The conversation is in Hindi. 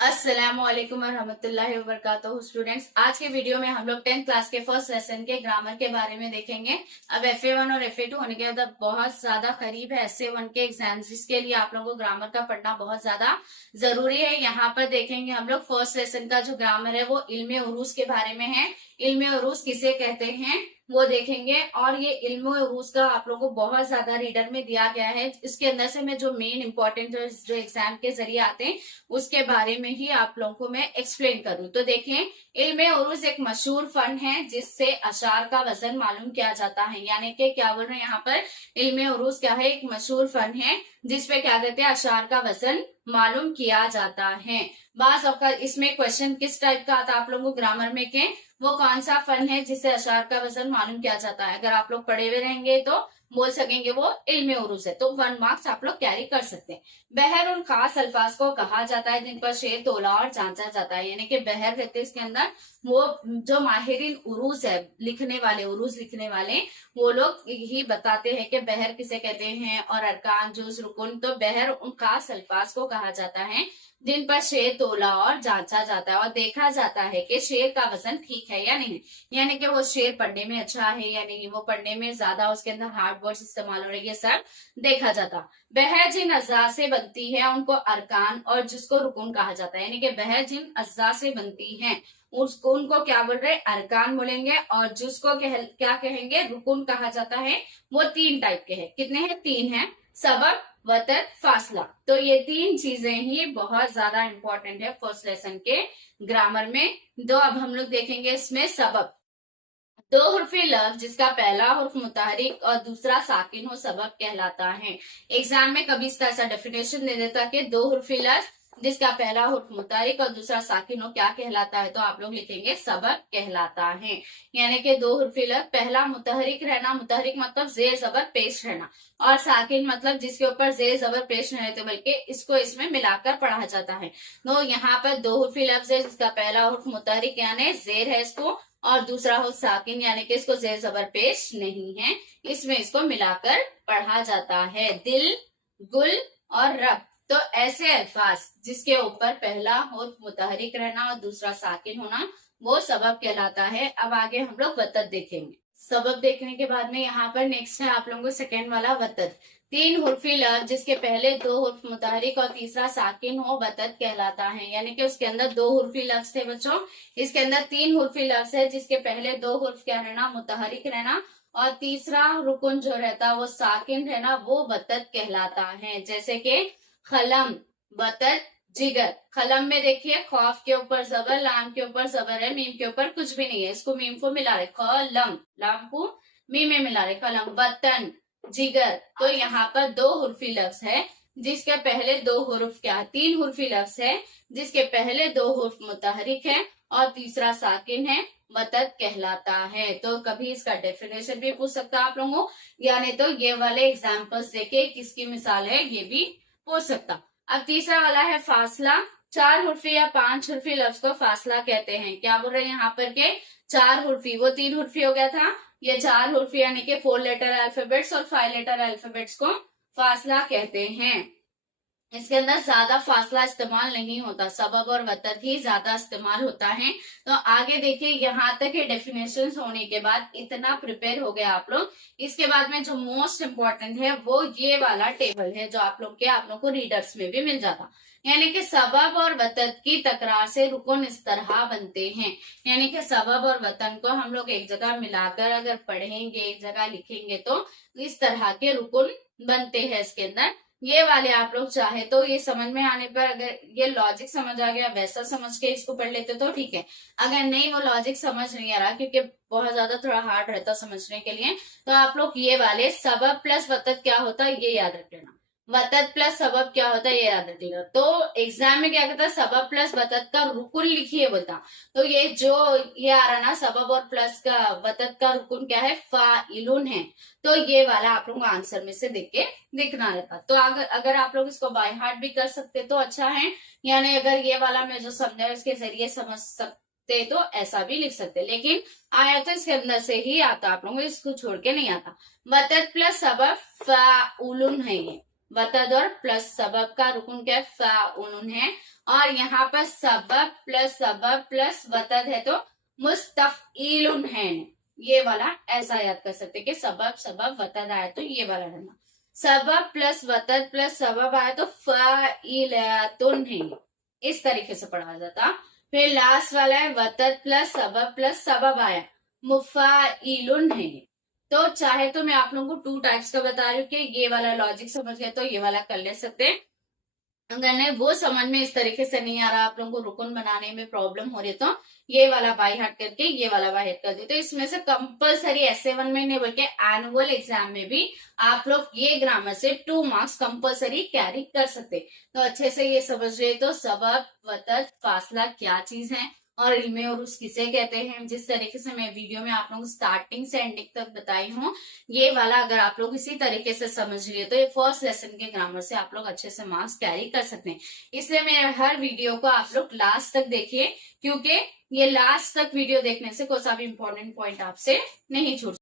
अस्सलामुअलैकुम वरहमतुल्लाहि वबरकातुहू। स्टूडेंट्स, आज के वीडियो में हम लोग 10th क्लास के फर्स्ट लेसन के ग्रामर के बारे में देखेंगे। अब FA1 और FA2 होने के बाद बहुत ज्यादा करीब है SA1 के एग्जाम, जिसके लिए आप लोगों को ग्रामर का पढ़ना बहुत ज्यादा जरूरी है। यहाँ पर देखेंगे हम लोग फर्स्ट लेसन का जो ग्रामर है वो इल्मे उरूज के बारे में है। इल्मे उरूज किसे कहते हैं वो देखेंगे, और ये इल्म उरूज का आप लोगों को बहुत ज्यादा रीडर में दिया गया है। इसके अंदर से मैं जो मेन इंपॉर्टेंट जो एग्जाम के जरिए आते हैं उसके बारे में ही आप लोगों को मैं एक्सप्लेन करूं। तो देखें, इल्म उरूज एक मशहूर फन है जिससे अशार का वजन मालूम किया जाता है। यानी कि क्या बोल रहे हैं यहाँ पर, इल्म उरूज क्या है, एक मशहूर फन है जिसपे क्या कहते हैं, अशार का वजन मालूम किया जाता है। बास औकात इसमें क्वेश्चन किस टाइप का आता है आप लोगों को ग्रामर में के वो कौन सा फन है जिससे अशार का वजन मालूम किया जाता है। अगर आप लोग पढ़े हुए रहेंगे तो बोल सकेंगे वो इल्मे उरूज है, तो 1 मार्क्स आप लोग कैरी कर सकते हैं। बहर उन खास अल्फाज को कहा जाता है जिन पर शेर तोला और जांचा जाता है। यानी कि बहर रहते हैं इसके अंदर वो जो माहिरीन उरूज है, लिखने वाले, उरूज लिखने वाले, वो लोग ही बताते हैं कि बहर किसे कहते हैं और अरकान जुज रुकुन। तो बहर उन खास अल्फाज को कहा जाता है जिन पर शेर तोला और जांचा जाता है और देखा जाता है कि शेर का वजन ठीक है या नहीं। यानी कि वो शेर पढ़ने में अच्छा है या नहीं, वो पढ़ने में ज्यादा उसके अंदर हार्ड वर्ड्स इस्तेमाल हो रहे हैं, ये सब देखा जाता। बहर जिन अज्जा से बनती है उनको अरकान और जिसको रुकुन कहा जाता है। यानी कि बहर जिन अज्जा से बनती है उसको उनको क्या बोल रहे हैं, अरकान बोलेंगे, और जिसको क्या कहेंगे, रुकुन कहा जाता है। वो 3 टाइप के हैं। कितने हैं? 3 हैं, सबब, वतन, फासला। तो ये 3 चीजें ही बहुत ज्यादा इंपॉर्टेंट है फर्स्ट लेसन के ग्रामर में। तो अब हम लोग देखेंगे इसमें सबब। 2 हुर्फी लफ्ज जिसका पहला हुर्फ मुतहरिक और दूसरा साकिन हो सबब कहलाता है। एग्जाम में कभी इसका ऐसा डेफिनेशन दे देता कि 2 हुर्फी लफ्ज जिसका पहला हुर्फ मुतहरिक और दूसरा साकिन हो क्या कहलाता है, तो आप लोग लिखेंगे सबब कहलाता है। यानी कि 2 हुर्फी लफ्ज, पहला मुतहरिक रहना, मुतहरिक मतलब जेर जबर पेश रहना, और साकिन मतलब जिसके ऊपर जेर जबर पेश नहीं रहते बल्कि इसको इसमें मिलाकर पढ़ा जाता है। तो यहाँ पर 2 हुर्फी लफ्ज है जिसका पहला हुर्फ मुतहरिक यानी जेर है इसको, और दूसरा हो साकिन यानी कि इसको जेर जबर पेश नहीं है, इसमें इसको मिलाकर पढ़ा जाता है। दिल, गुल और रब, तो ऐसे अल्फाज जिसके ऊपर पहला हुर्फ मुतहरिक रहना और दूसरा साकिन होना वो सबब कहलाता है। अब आगे हम लोग वतन देखेंगे। सबब देखने के बाद में यहाँ पर नेक्स्ट है आप लोगों को सेकेंड वाला वतन। 3 हुर्फी लफ्ज जिसके पहले 2 हुर्फ मुतहरिक और तीसरा साकिन हो वतन कहलाता है। यानी कि उसके अंदर 2 हुर्फी लफ्ज थे बच्चों, इसके अंदर 3 हुर्फी लफ्ज है जिसके पहले 2 हुर्फ क्या रहना, मुतहरिक रहना, और तीसरा रुकुन जो रहता वो साकिन रहना, वो वतन कहलाता है। जैसे कि खलम, वतन, जिगर। खलम में देखिए खौफ के ऊपर जबर, लाम के ऊपर जबर है, मीम के ऊपर कुछ भी नहीं है, इसको मीम को मिला रहे, खलम, लाम को मीम में मिला रहे, खलम, वतन, जिगर। तो यहाँ पर 2 हुर्फी लफ्ज है जिसके पहले 2 हुर्फ क्या, 3 हुर्फी लफ्ज है जिसके पहले 2 हुर्फ मुतहरिक है और तीसरा साकिन है, वतन कहलाता है। तो कभी इसका डेफिनेशन भी पूछ सकता है आप लोगों को, यानी तो ये वाले एग्जाम्पल्स देके किसकी मिसाल है ये भी पूछ सकता। अब तीसरा वाला है फासला। 4 हुर्फी या 5 हुर्फी लफ्ज को फासला कहते हैं। क्या बोल रहे हैं यहाँ पर के 4 हुर्फी, वो 3 हुर्फी हो गया था, ये 4 हुर्फी यानी कि 4 लेटर अल्फाबेट्स और 5 लेटर अल्फाबेट्स को फासला कहते हैं। इसके अंदर ज्यादा फासला इस्तेमाल नहीं होता, सबब और वतन ही ज्यादा इस्तेमाल होता है। तो आगे देखिए, यहाँ तक के डेफिनेशंस होने के बाद इतना प्रिपेयर हो गया आप लोग। इसके बाद में जो मोस्ट इम्पोर्टेंट है वो ये वाला टेबल है जो आप लोग को रीडर्स में भी मिल जाता। यानी कि सबब और वतन की तकरार से रुकुन इस तरह बनते हैं। यानी कि सबब और वतन को हम लोग एक जगह मिलाकर अगर पढ़ेंगे, एक जगह लिखेंगे तो इस तरह के रुकुन बनते हैं इसके अंदर। ये वाले आप लोग चाहे तो ये समझ में आने पर, अगर ये लॉजिक समझ आ गया वैसा समझ के इसको पढ़ लेते तो ठीक है। अगर नहीं, वो लॉजिक समझ नहीं आ रहा क्योंकि बहुत ज्यादा थोड़ा हार्ड रहता समझने के लिए, तो आप लोग ये वाले सबब प्लस वतन क्या होता है ये याद रख लेना, वतन प्लस सबब क्या होता है ये याद रखिएगा। तो एग्जाम में क्या कहता है, सबब प्लस वतन का रुकुन लिखिए बोलता। तो ये जो ये आ रहा ना, सबब और प्लस का वतन का रुकुन क्या है, फाइलुन है। तो ये वाला आप लोगों को आंसर में से देख के देखना रहता। तो अगर आप लोग इसको बाय हार्ट भी कर सकते तो अच्छा है, यानी अगर ये वाला मैं जो समझा उसके जरिए समझ सकते तो ऐसा भी लिख सकते, लेकिन आया तो इसके अंदर से ही आता, आप लोगों को इसको छोड़ के नहीं आता। वतन प्लस सबब फाउलुन है ये, वतद और प्लस सबब का रुकन क्या है, फाउन है। और यहाँ पर सबब प्लस वतद है तो मुस्तफइलुन है। ये वाला ऐसा याद कर सकते कि सबब वतद आया तो ये वाला रहना, सबब प्लस वतद प्लस सबब आया तो फाइलतुन है। इस तरीके से पढ़ा जाता। फिर लास्ट वाला है वतद प्लस सबब आया, मुफाइलुन है। तो चाहे तो मैं आप लोगों को 2 टाइप्स का बता रही हूँ कि ये वाला लॉजिक समझ गए तो ये वाला कर ले सकते हैं। अगर नहीं वो समझ में इस तरीके से नहीं आ रहा, आप लोगों को रुकन बनाने में प्रॉब्लम हो रही है तो ये वाला बाई हार्ट करके ये वाला बाई हार्ट कर दी। तो इसमें से कंपलसरी ऐसे 1 में नहीं बल्कि एनुअल एग्जाम में भी आप लोग ये ग्रामर से 2 मार्क्स कंपलसरी कैरी कर सकते। तो अच्छे से ये समझ रहे तो सबब वतद फासला क्या चीज है और इल्मे और उस किसे कहते हैं, जिस तरीके से मैं वीडियो में आप लोगों को स्टार्टिंग से एंडिंग तक बताई हूँ, ये वाला अगर आप लोग इसी तरीके से समझ लिए तो ये फर्स्ट लेसन के ग्रामर से आप लोग अच्छे से मार्क्स कैरी कर सकते हैं। इसलिए मैं हर वीडियो को आप लोग लास्ट तक देखिए, क्योंकि ये लास्ट तक वीडियो देखने से कोई सा भी इंपॉर्टेंट पॉइंट आपसे नहीं छूट